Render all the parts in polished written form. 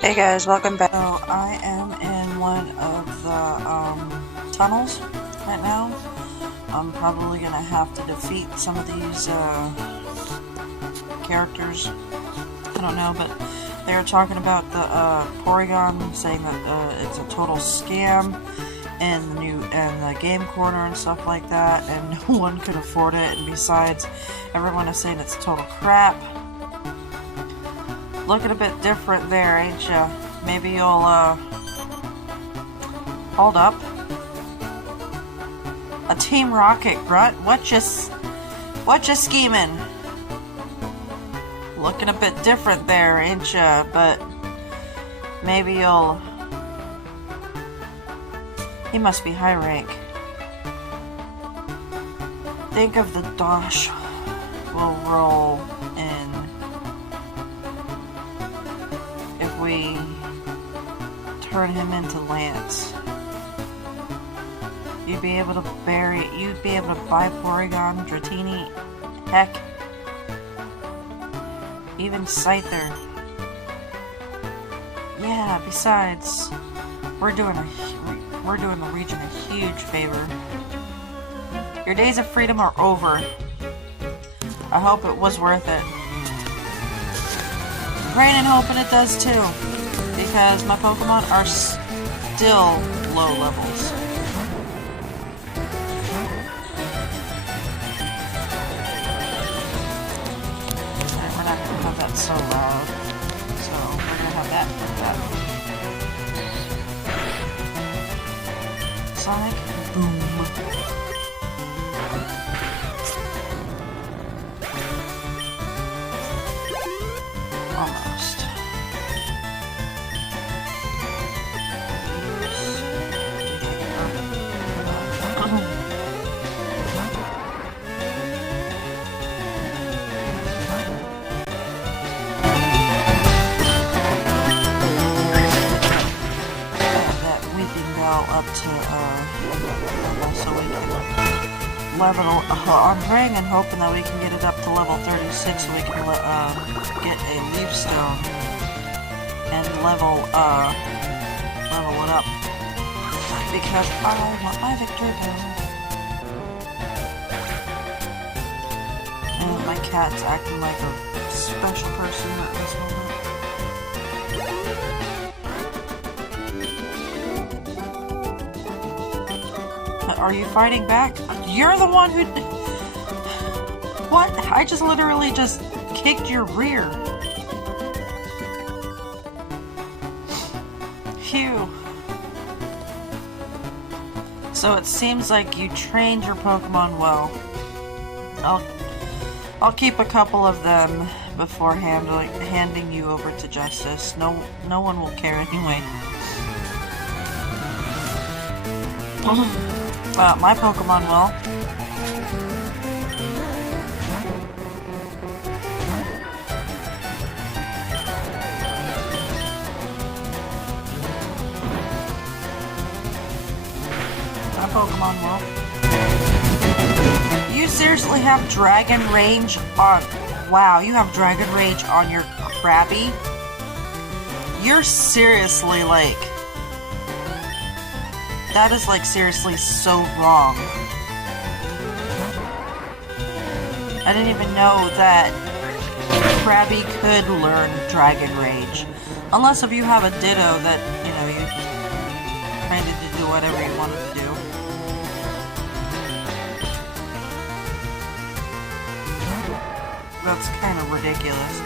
Hey guys, welcome back. So I am in one of the tunnels right now. I'm probably gonna have to defeat some of these characters. I don't know, but they were talking about the Porygon, saying that it's a total scam and the game corner and stuff like that, and no one could afford it. And besides, everyone is saying it's total crap. Looking a bit different there, ain't ya? Maybe you'll, hold up. A Team Rocket grunt? What you scheming? Looking a bit different there, ain't ya? But maybe you'll... He must be high rank. Think of the Dosh will roll in if we turn him into Lance. You'd be able to buy Porygon, Dratini, heck, even Scyther. Yeah, besides, we're doing the region a huge favor. Your days of freedom are over. I hope it was worth it. Praying and hoping it does too, because my Pokemon are still low levels. And we're not going to have that so loud, so we're going to have that like that. Sonic Boom. Almost. That weeping bell up to so we can level. I'm praying and hoping that we can get it up to level 36 so we can get a leaf stone and level it up, because I want my victory bell. And my cat's acting like a special person at this moment. But are you fighting back? You're the one who... What? I just literally just kicked your rear. Phew. So it seems like you trained your Pokemon well. I'll keep a couple of them before handing you over to justice. No one will care anyway. My Pokemon will. My Pokemon will. You seriously have Dragon Range on... Wow, you have Dragon Rage on your Krabby? You're seriously, like... That is, like, seriously so wrong. I didn't even know that Krabby could learn Dragon Rage. Unless if you have a Ditto that, you know, you kind of did do whatever you wanted to do. That's kind of ridiculous.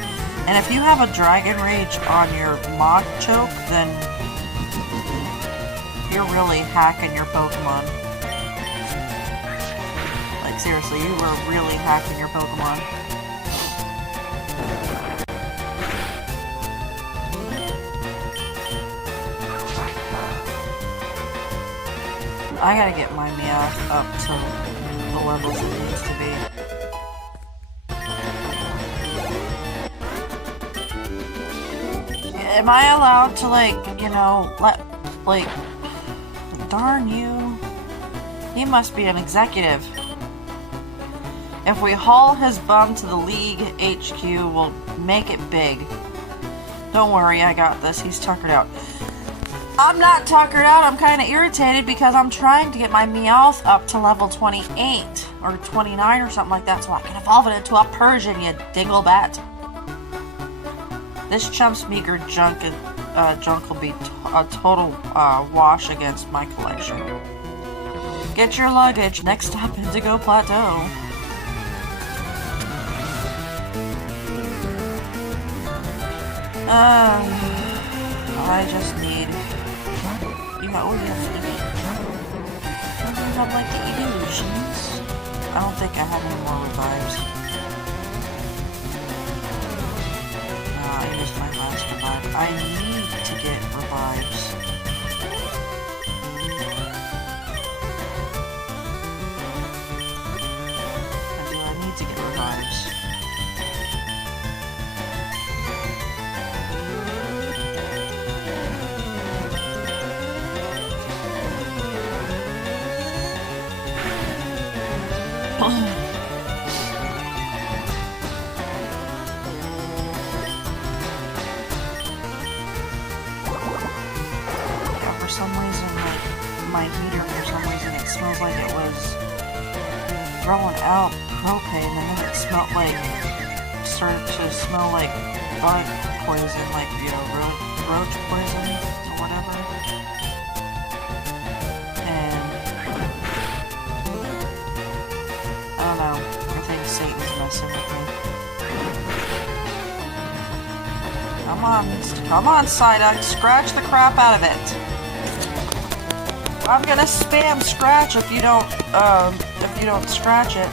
And if you have a Dragon Rage on your Machop, then you're really hacking your Pokemon. Like, seriously, you were really hacking your Pokemon. I gotta get my Meowth up to the levels it needs to be. Am I allowed to, like, you know, darn you. He must be an executive. If we haul his bum to the League HQ, we'll make it big. Don't worry, I got this. He's tuckered out. I'm not tuckered out. I'm kind of irritated because I'm trying to get my Meowth up to level 28 or 29 or something like that so I can evolve it into a Persian, you dinglebat. This Chump's meager junk will be a total wash against my collection. Get your luggage. Next stop, Indigo Plateau. I just need... Oh, yes, I have like the illusions. I don't think I have any more revives. I used my last revive. I need to get revives. I need to get revives. For some reason, like, my heater, for some reason, it smells like it was throwing out propane, and then it smelled like, started to smell like bug poison, like, you know, roach poison, or whatever. And I don't know, I think Satan's messing with me. Come on, Psyduck, scratch the crap out of it. I'm gonna spam scratch if you don't scratch it.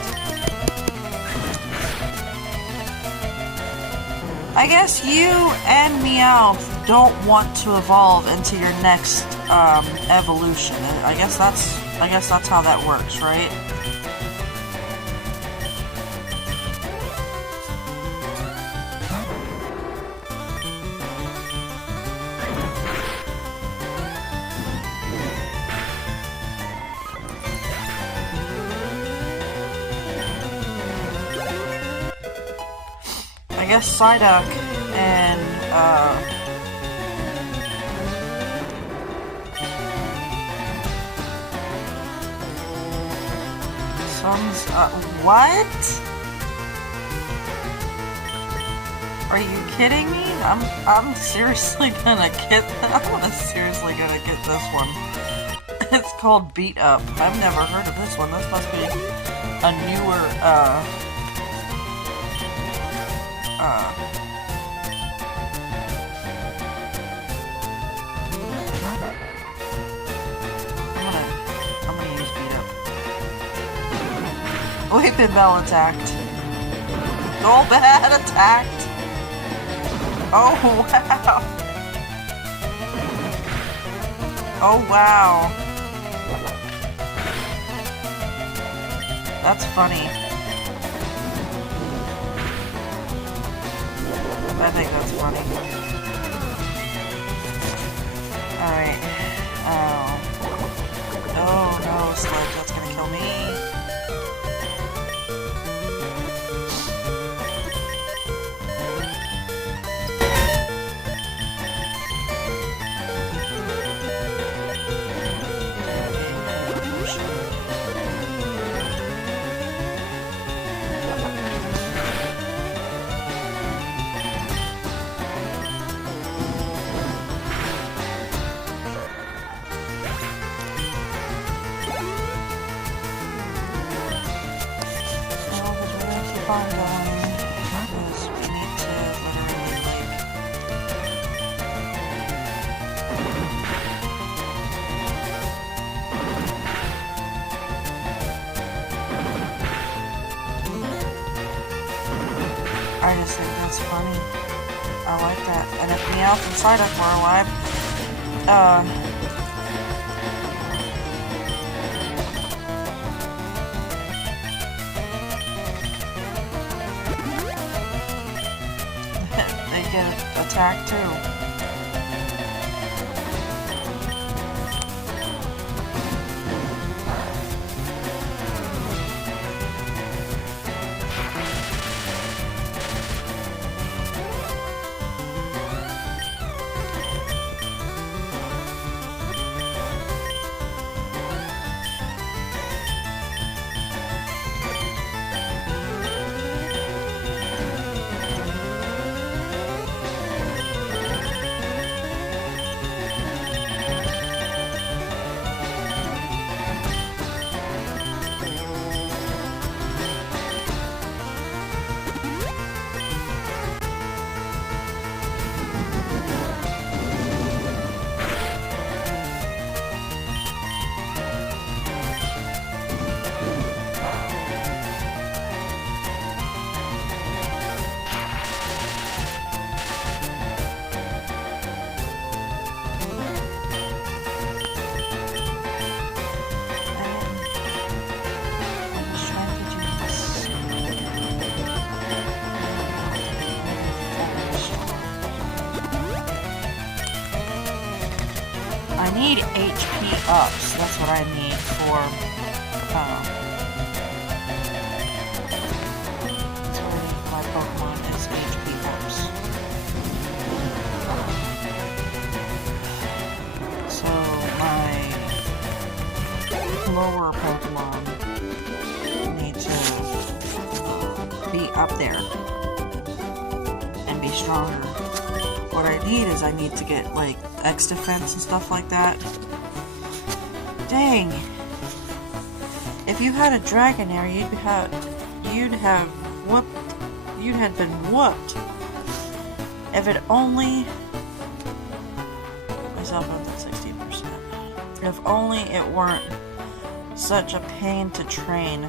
I guess you and Meowth don't want to evolve into your next evolution. I guess that's how that works, right? I guess Psyduck and what? Are you kidding me? I'm seriously gonna get that. I'm seriously gonna get this one. It's called Beat Up. I've never heard of this one. This must be a newer I'm gonna use Beat Up. Weepin' Bell attacked. Golbat attacked. Oh wow. Oh wow. That's funny. I think that's funny. Alright. Oh no, Sludge, that's gonna kill me. On going because we need to literally I just think that's funny. I like that. And if Meowth and Psyduck were alive, they get attacked too. I need HP ups. That's what I need for, my Pokemon is HP ups. So my lower Pokemon need to be up there and be stronger. What I need is I need to get like X defense and stuff like that. Dang! If you had a Dragonair, you'd have been whooped. If it only myself up at 60%. If only it weren't such a pain to train.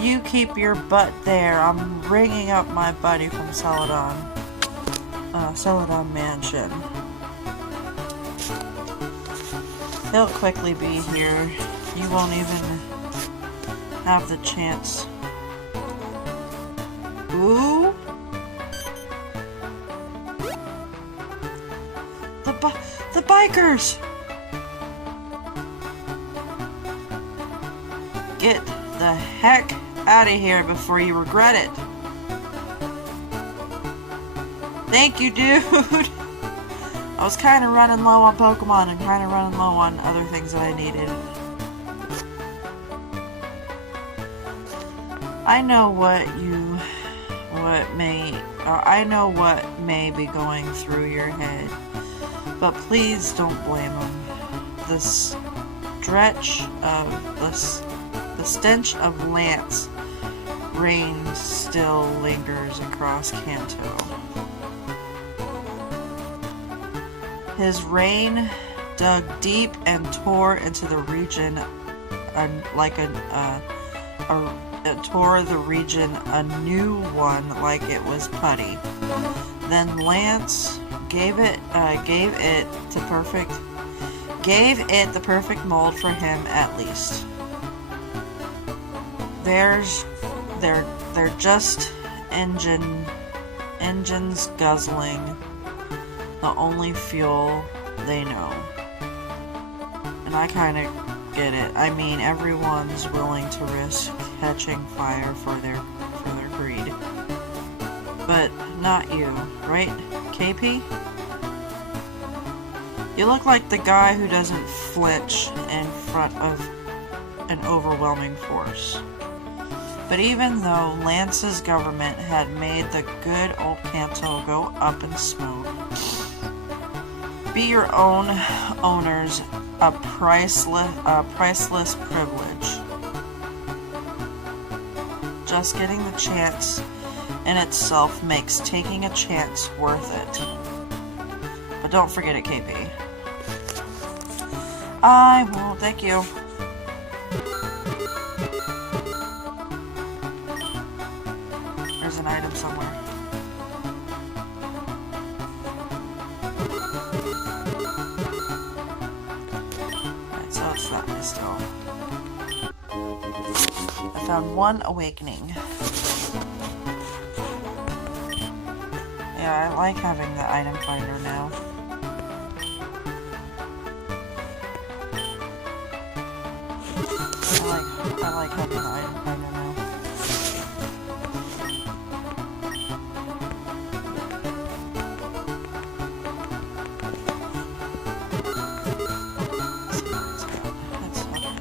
You keep your butt there. I'm ringing up my buddy from Celadon Mansion. He'll quickly be here. You won't even have the chance. Ooh! The bikers! Get the heck out of here before you regret it. Thank you, dude. I was kind of running low on Pokemon and kind of running low on other things that I needed. I know I know what may be going through your head, but please don't blame them. The stench of Lance rain still lingers across Kanto. His rain dug deep and tore into the region tore the region a new one like it was putty. Then Lance gave it the perfect mold for him at least. They're just engines guzzling the only fuel they know. And I kind of get it. I mean, everyone's willing to risk catching fire for their greed. But not you, right, KP? You look like the guy who doesn't flinch in front of an overwhelming force. But even though Lance's government had made the good old Kanto go up in smoke, be your own owners a priceless privilege. Just getting the chance in itself makes taking a chance worth it. But don't forget it, KP. I won't, thank you. There's an item somewhere. Alright, so it's that way still. I found one awakening. Yeah, I like having the item finder now. I like having the item finder now.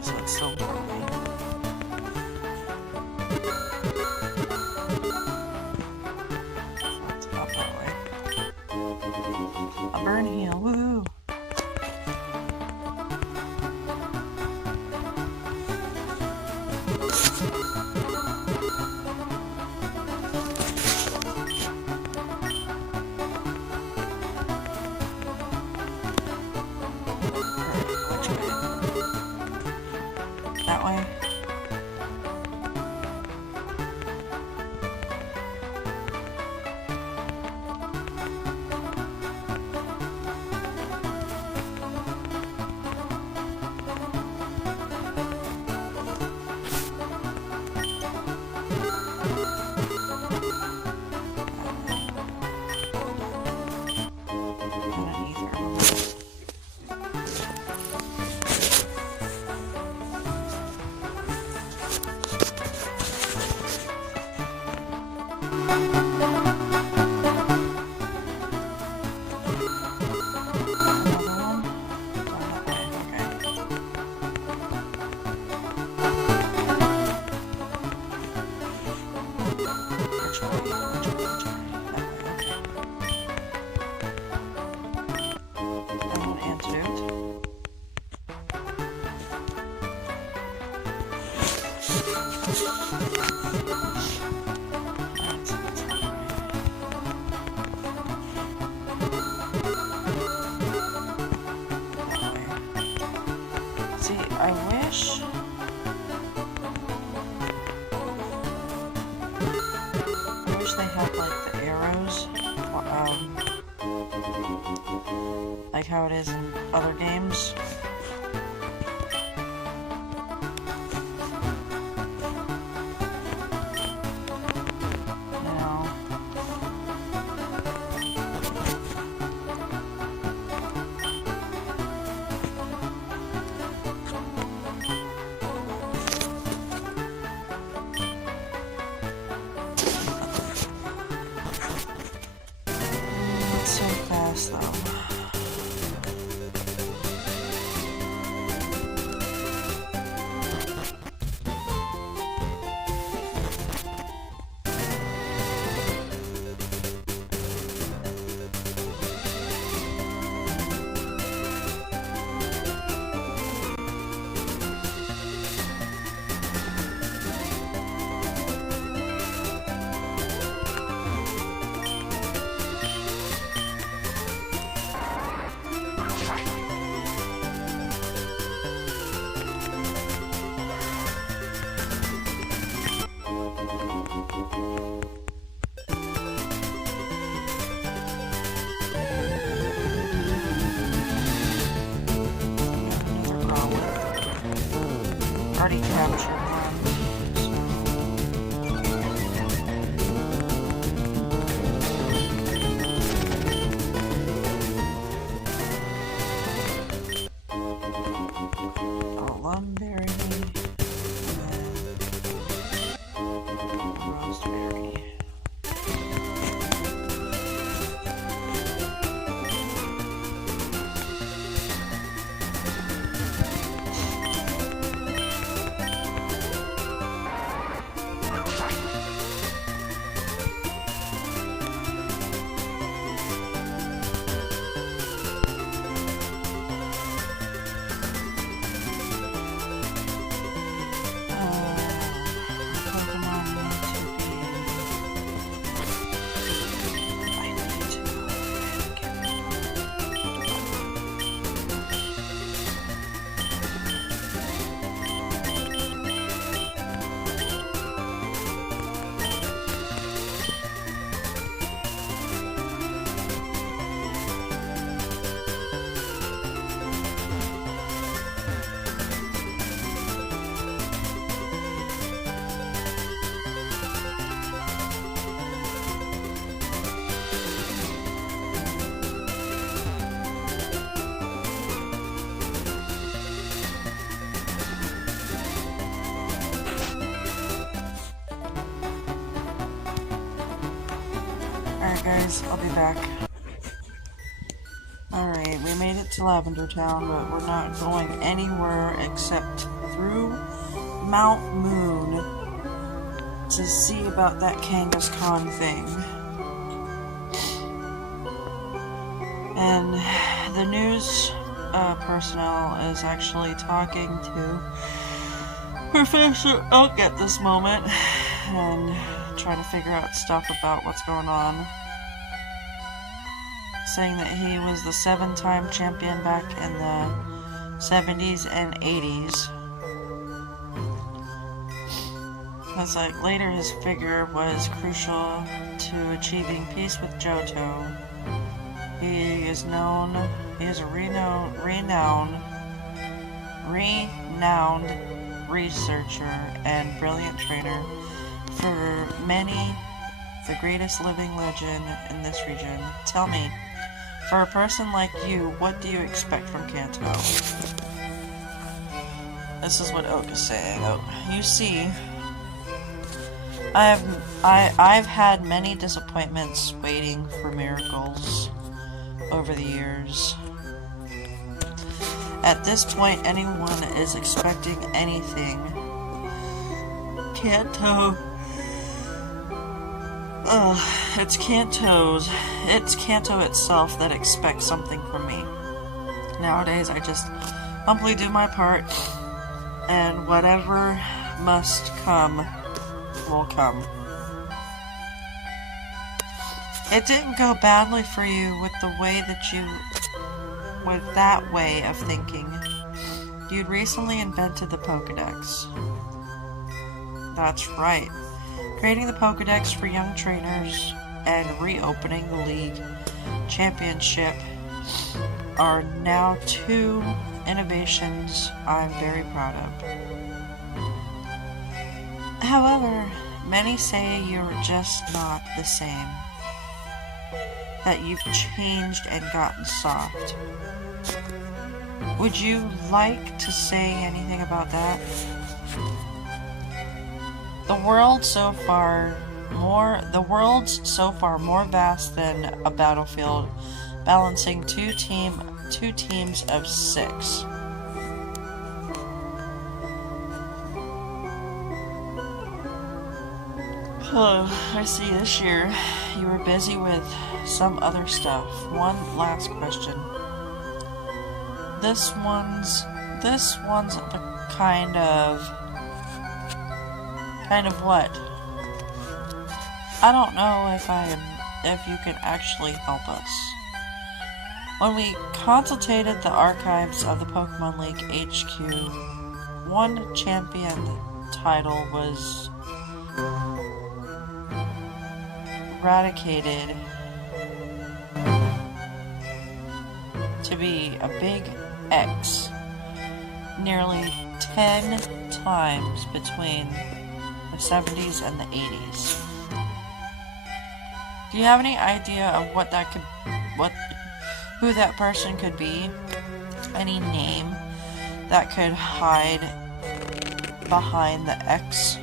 So it's still growing. It's up that way. A burn heal, woohoo! gosh. I wish they had like the arrows, like how it is in other games. So fast though. Already captured one. Oh, lumberry and rosemary. Alright guys, I'll be back. Alright, we made it to Lavender Town, but we're not going anywhere except through Mount Moon to see about that Kangaskhan thing. And the news personnel is actually talking to Professor Oak at this moment and trying to figure out stuff about what's going on. Saying that he was the 7-time champion back in the 70s and 80s. Because like later his figure was crucial to achieving peace with Johto. He is a renowned researcher and brilliant trainer. For many, the greatest living legend in this region. Tell me, for a person like you, what do you expect from Kanto? This is what Oak is saying. Oh, you see, I've had many disappointments waiting for miracles over the years. At this point, anyone is expecting anything. It's Kanto itself that expects something from me. Nowadays, I just humbly do my part, and whatever must come will come. It didn't go badly for you with the way that with that way of thinking. You'd recently invented the Pokedex. That's right. Creating the Pokedex for young trainers and reopening the league championship are now two innovations I'm very proud of. However, many say you're just not the same. That you've changed and gotten soft. Would you like to say anything about that? The world's so far more vast than a battlefield, balancing two teams of 6. Oh, I see. This year you were busy with some other stuff. One last question. This one's the kind of what? I don't know if you can actually help us. When we consulted the archives of the Pokemon League HQ, one champion title was eradicated to be a big X nearly 10 times between the 70s and the 80s. Do you have any idea of who that person could be? Any name that could hide behind the X?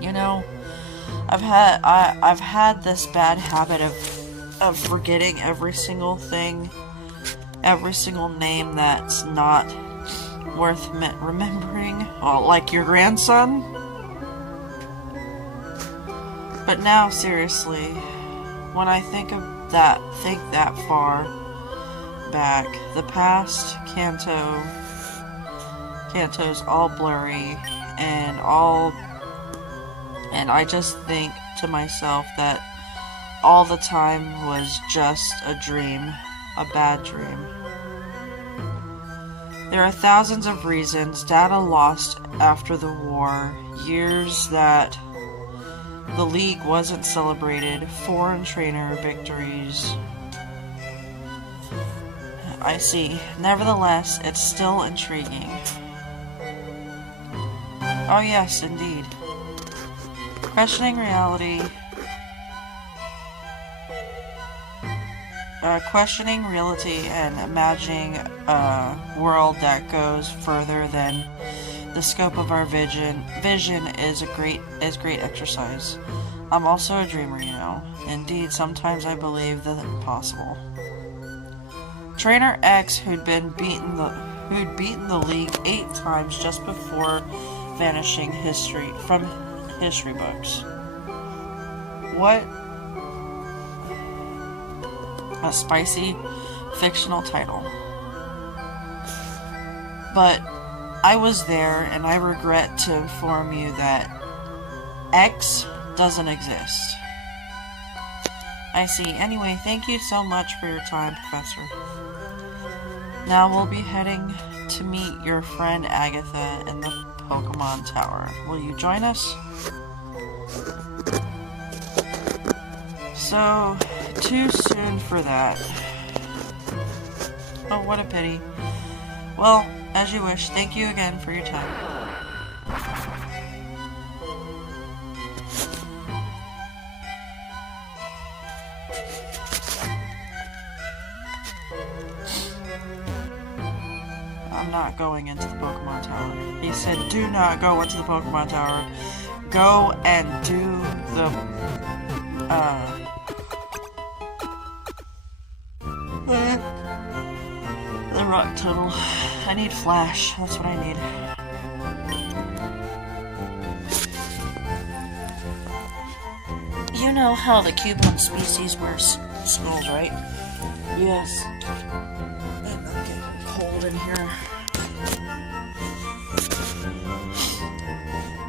You know, I've had this bad habit of forgetting every single thing, every single name that's not worth remembering. Oh, like your grandson? But now, seriously, when I think that far back, the past Kanto's all blurry and I just think to myself that all the time was just a dream, a bad dream. There are thousands of reasons, data lost after the war, years that the league wasn't celebrated, foreign trainer victories. I see. Nevertheless, it's still intriguing. Oh yes, indeed. Questioning reality. Questioning reality and imagining a world that goes further than the scope of our vision is great exercise. I'm also a dreamer, you know. Indeed, sometimes I believe the impossible. Trainer X, who'd beaten the league 8 times just before vanishing from history books. What a spicy fictional title. But I was there, and I regret to inform you that X doesn't exist. I see. Anyway, thank you so much for your time, Professor. Now we'll be heading to meet your friend Agatha in the Pokemon Tower. Will you join us? So, too soon for that. Oh, what a pity. Well, as you wish. Thank you again for your time. I'm not going into the Pokemon Tower. He said, do not go into the Pokemon Tower. Go and do the rock tunnel. I need Flash. That's what I need. You know how the Cubone species wears skulls, right? Yes. I'm not getting cold in here.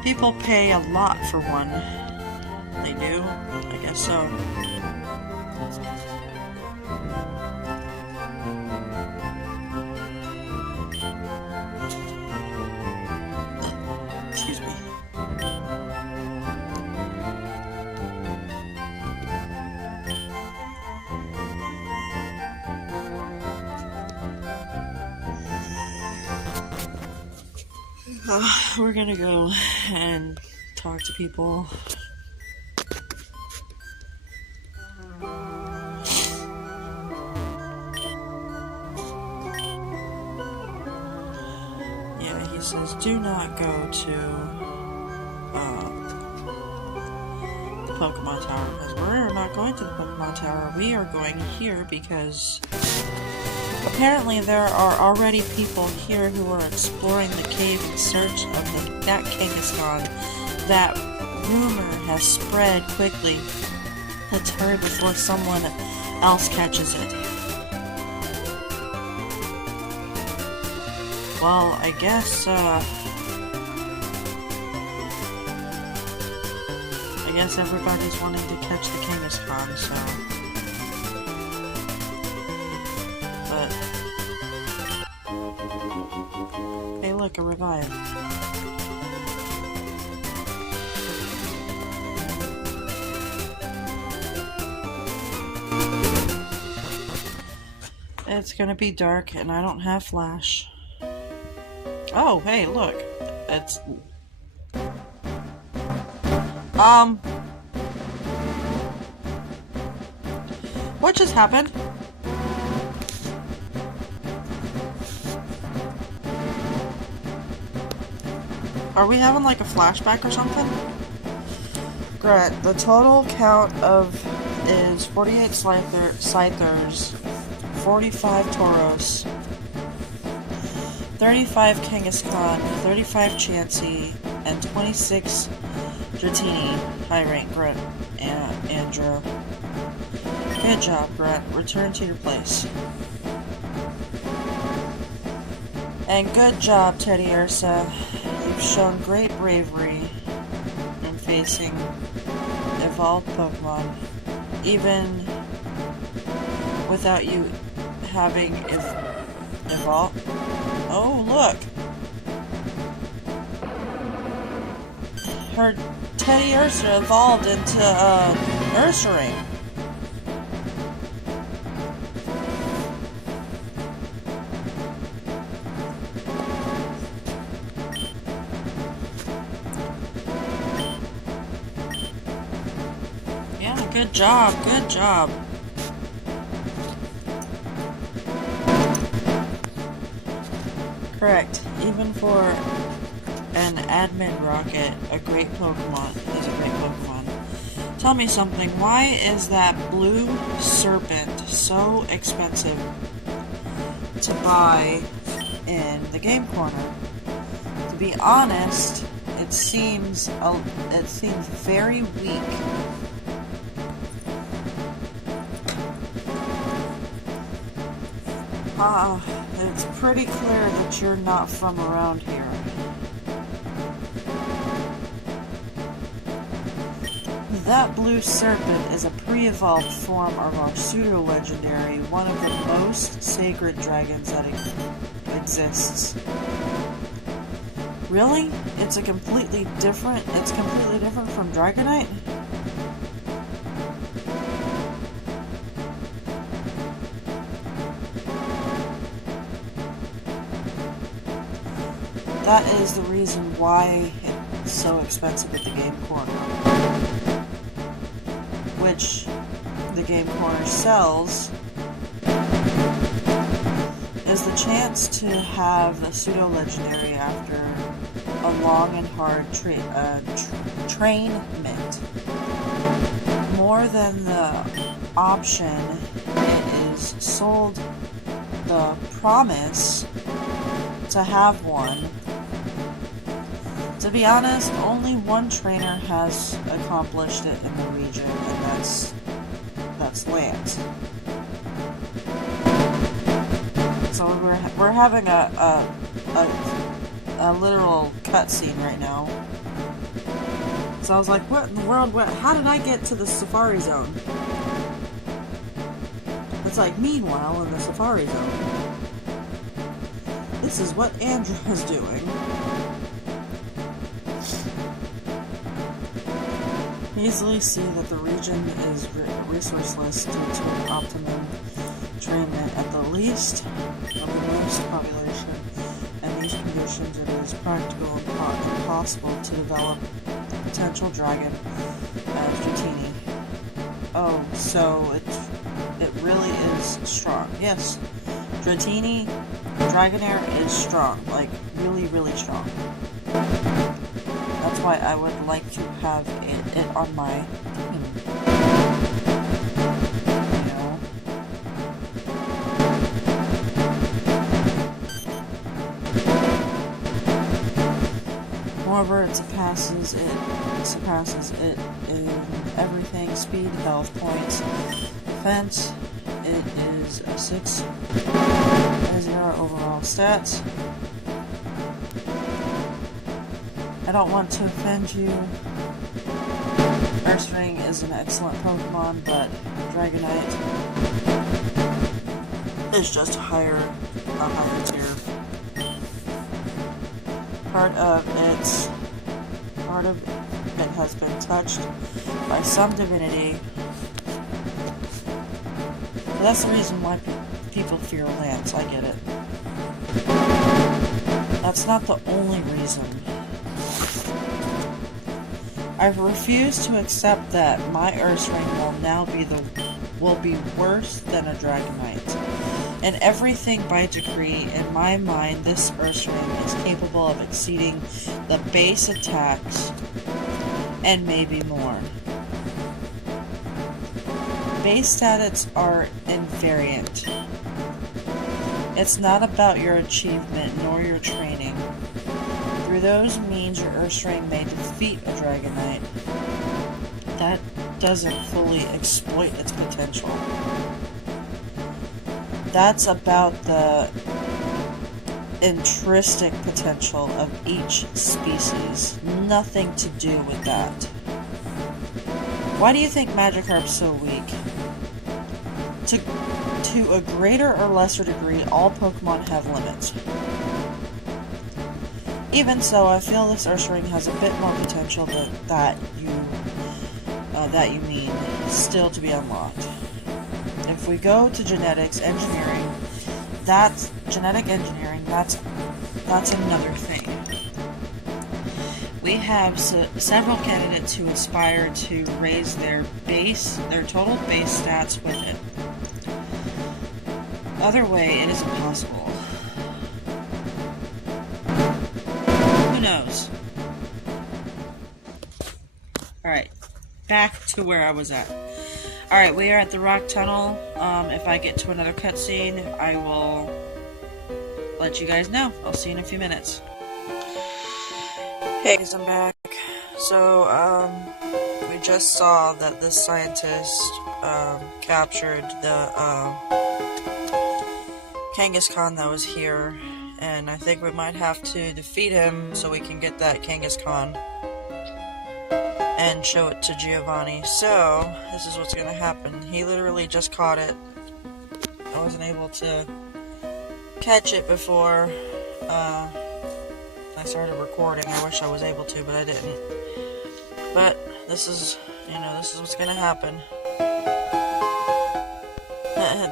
People pay a lot for one. They do? I guess so. We're gonna go and talk to people. Yeah, he says do not go to the Pokemon Tower, because we're not going to the Pokemon Tower. We are going here because apparently there are already people here who are exploring the cave in search of that Kangaskhan. That rumor has spread quickly. Let's hurry before someone else catches it. Well, I guess everybody's wanting to catch the Kangaskhan, so... But... Hey look, a revive. It's gonna be dark, and I don't have flash. Oh, hey, look. It's... What just happened? Are we having like a flashback or something? Great. The total count of is 48 Scythers, 45 Tauros, 35 Kangaskhan, 35 Chansey, and 26 Dratini. High rank, Gret and Andrew. Good job, Gret. Return to your place. And good job, Teddy Ursa. You've shown great bravery in facing evolved Pokemon, even without you having evolved. Oh, look! Her Teddy Ursa evolved into Ursaring. Yeah, good job, good job. Correct. Even for an admin rocket, a great Pokemon is a great Pokemon. Tell me something, why is that blue serpent so expensive to buy in the game corner? To be honest, it seems very weak. It's pretty clear that you're not from around here. That blue serpent is a pre-evolved form of our pseudo-legendary, one of the most sacred dragons that exists. Really? It's completely different from Dragonite? That is the reason why it's so expensive at the game corner. Which the game corner sells is the chance to have a pseudo-legendary after a long and hard trainment. More than the option, it is sold the promise to have one. To be honest, only one trainer has accomplished it in the region, and that's Lance. So we're having a literal cutscene right now. So I was like, what in the world? How did I get to the Safari Zone? It's like, meanwhile, in the Safari Zone, this is what Andrew is doing. Easily see that the region is resourceless due to an optimum trainment at the least of the most population, and these conditions, it is practical and impossible to develop a potential dragon as Dratini. Oh, so it really is strong. Yes, Dratini Dragonair is strong, like really, really strong. That's why I would like to have it on my team. You know? Moreover, it surpasses it in everything: speed, health points, defense. It is a 6. It is 0 overall stats. I don't want to offend you. Ursaring is an excellent Pokemon, but Dragonite is just a higher tier. Part of it has been touched by some divinity. But that's the reason why people fear Lance. I get it. That's not the only reason. I've refused to accept that my Ursaring will be worse than a Dragonite. In everything by degree, in my mind, this Ursaring is capable of exceeding the base attacks and maybe more. Base stats are invariant. It's not about your achievement nor your training. Through those means, your Ursaring may defeat a Dragonite. That doesn't fully exploit its potential. That's about the intrinsic potential of each species. Nothing to do with that. Why do you think Magikarp's so weak? To a greater or lesser degree, all Pokemon have limits. Even so, I feel this Ursaring has a bit more potential that you mean still to be unlocked. If we go to genetic engineering, that's another thing. We have several candidates who aspire to raise their total base stats with it. Other way, it is impossible. Who knows? Alright, back to where I was at. Alright, we are at the rock tunnel. If I get to another cutscene, I will let you guys know. I'll see you in a few minutes. Hey guys, I'm back. So, we just saw that this scientist, captured the, Kangaskhan that was here, and I think we might have to defeat him so we can get that Kangaskhan and show it to Giovanni. So, this is what's gonna happen. He literally just caught it. I wasn't able to catch it before I started recording. I wish I was able to, but I didn't. But this is what's gonna happen.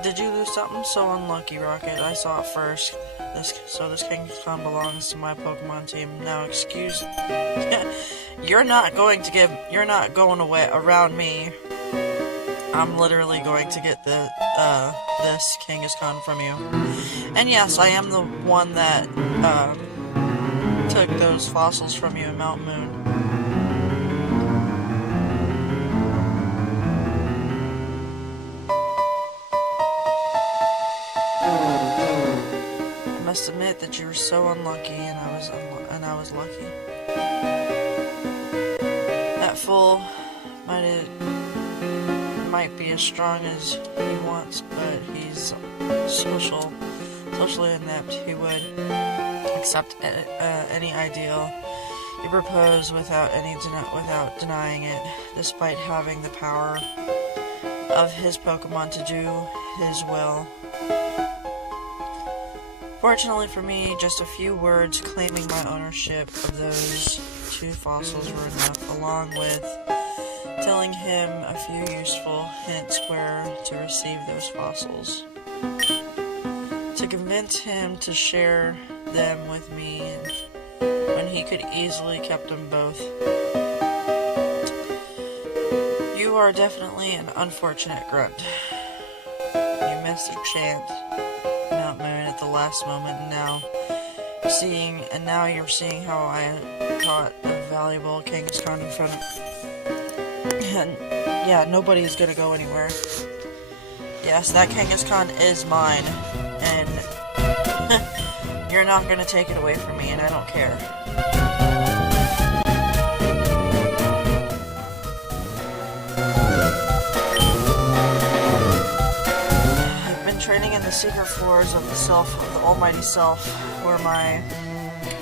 Did you lose something? So unlucky, Rocket. I saw it first. This Kangaskhan belongs to my Pokemon team. Now, excuse... You're not going away around me. I'm literally going to get this Kangaskhan from you. And yes, I am the one that, took those fossils from you in Mount Moon. I must admit that you were so unlucky, and I was lucky. That fool might be as strong as he wants, but he's socially inept. He would accept any ideal you propose without denying it, despite having the power of his Pokemon to do his will. Fortunately for me, just a few words claiming my ownership of those 2 fossils were enough, along with telling him a few useful hints where to receive those fossils. To convince him to share them with me when he could easily kept them both. You are definitely an unfortunate grunt. You missed your chance, Mount Moon, at the last moment, and now you're seeing how I caught a valuable King's Con in front of. And yeah, nobody's gonna go anywhere. Yes, that Kangaskhan is mine, and you're not gonna take it away from me, and I don't care. I've been training in the secret floors of the Almighty Self, where my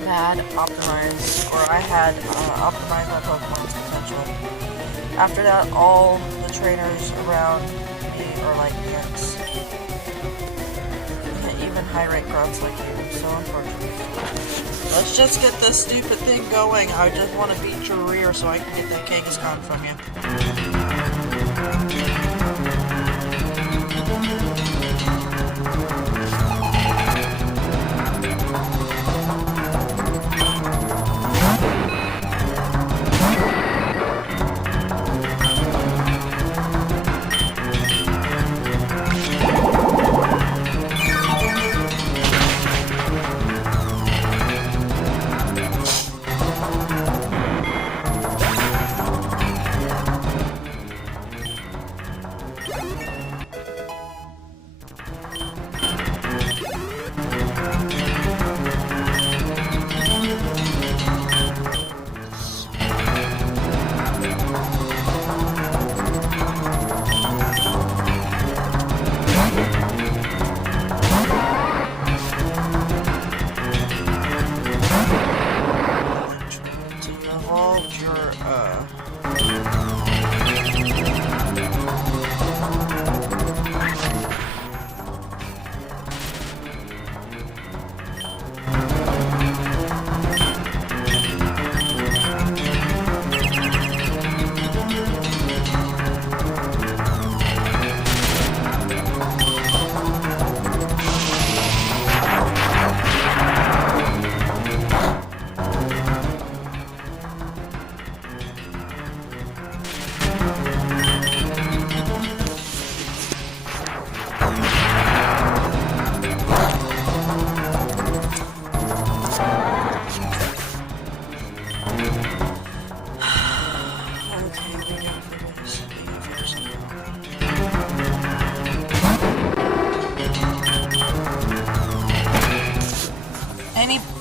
had optimized my Pokemon's potential. After that, all the trainers around me are like ants. Even high-rank grunts like you, so unfortunate. Let's just get this stupid thing going. I just want to beat your rear so I can get that Kangaskhan from you.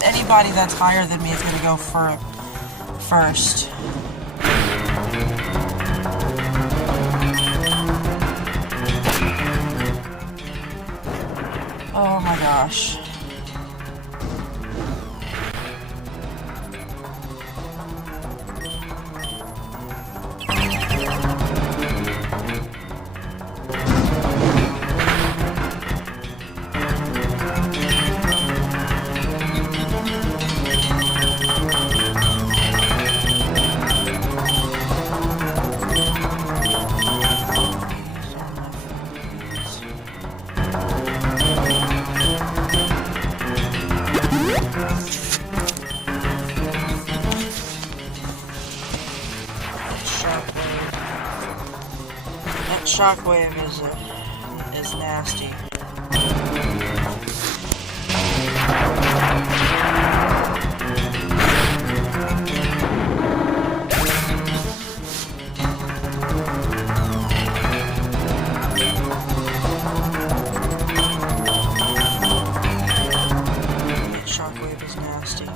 Anybody that's higher than me is going to go first. Oh my gosh. Shockwave is nasty. Shockwave is nasty.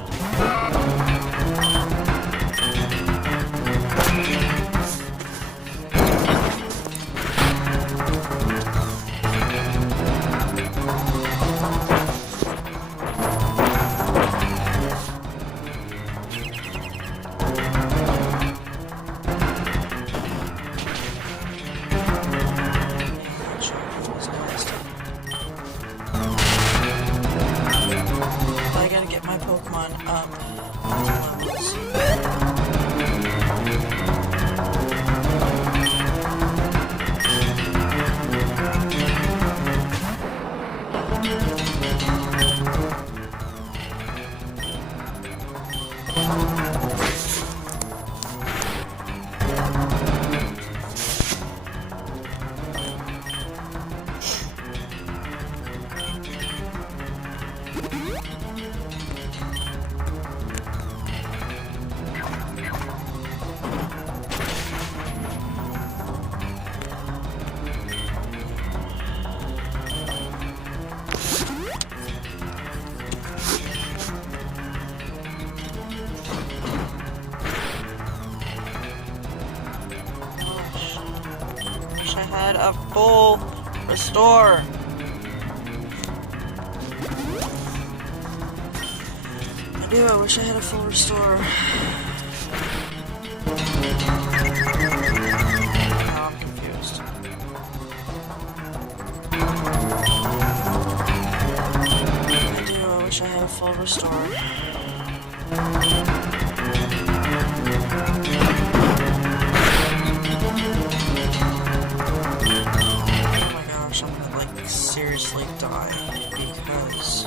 a full restore. I do, I wish I had a full restore. Now I'm confused. I do, I wish I had a full restore. I'm gonna, like, seriously die because...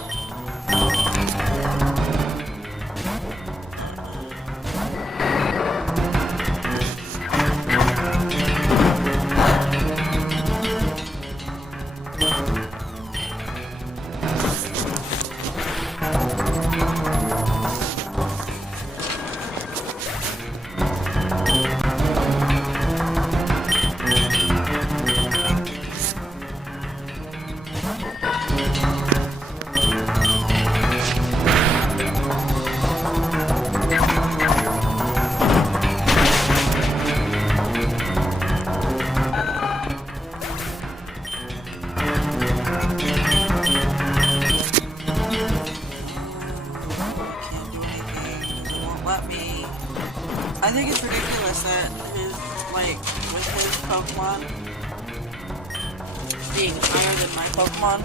I think it's ridiculous that his, like, with his Pokemon being higher than my Pokemon,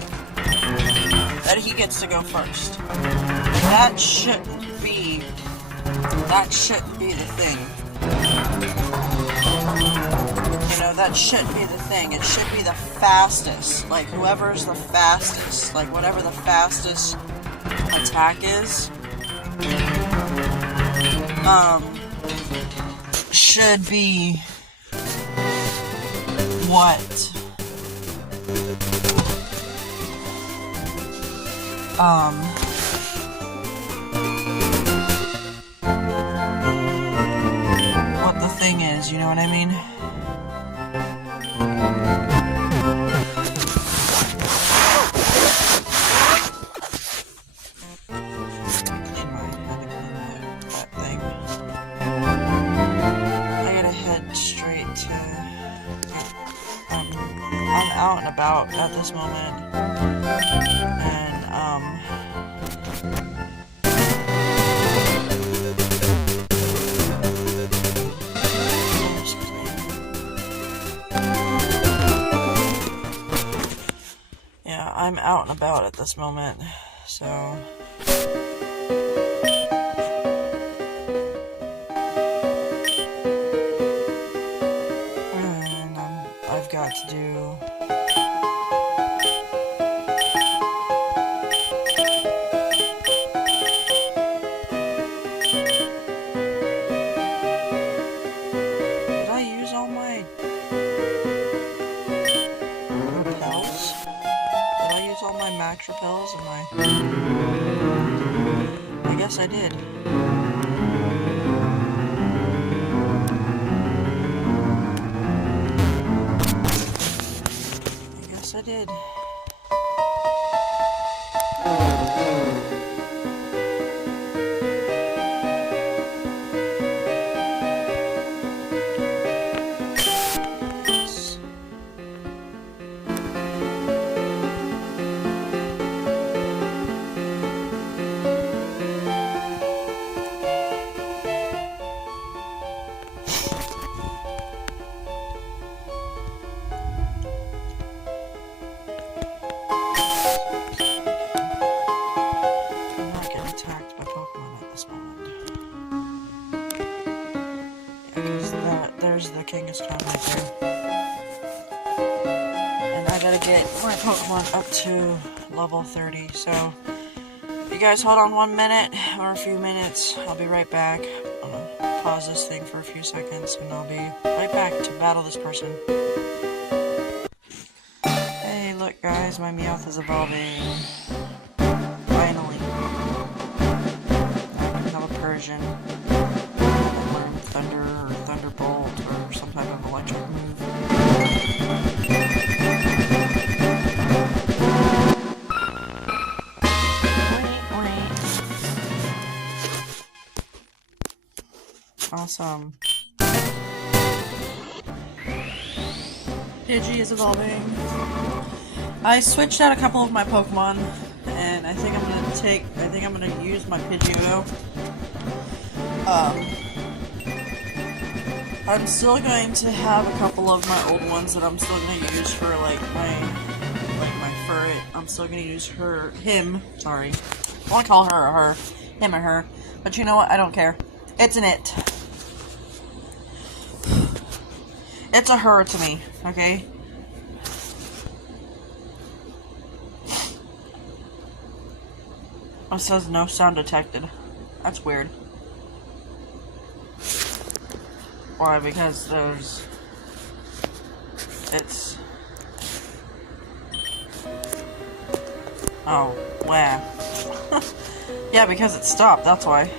that he gets to go first. That shouldn't be the thing. You know, that shouldn't be the thing. It should be the fastest. Like, whoever's the fastest, like, whatever the fastest attack is, should be what the thing is, you know what I mean? I'm out and about at this moment, and yeah, I'm out and about at this moment, so I've got to do did I use all my repels? Did I use all my max repels and I guess I did. I did. There's the Kangaskhan right there. And I gotta get my Pokemon up to level 30, so you guys hold on 1 minute or a few minutes. I'll be right back. I'm gonna pause this thing for a few seconds and I'll be right back to battle this person. Hey, look guys, my Meowth is evolving. Finally. I can have a Persian. Thunder or Thunderbolt or some type of electric move. Awesome. Pidgey is evolving. I switched out a couple of my Pokemon, and I think I'm gonna use my Pidgeotto. I'm still going to have a couple of my old ones that I'm still gonna use for like my furret. I'm still gonna use him. Sorry, I want to call her him or her. But you know what? I don't care. It's an it. It's a her to me. Okay. It says no sound detected. That's weird. Why? Because it's... Oh, wow. Yeah, because it stopped, that's why.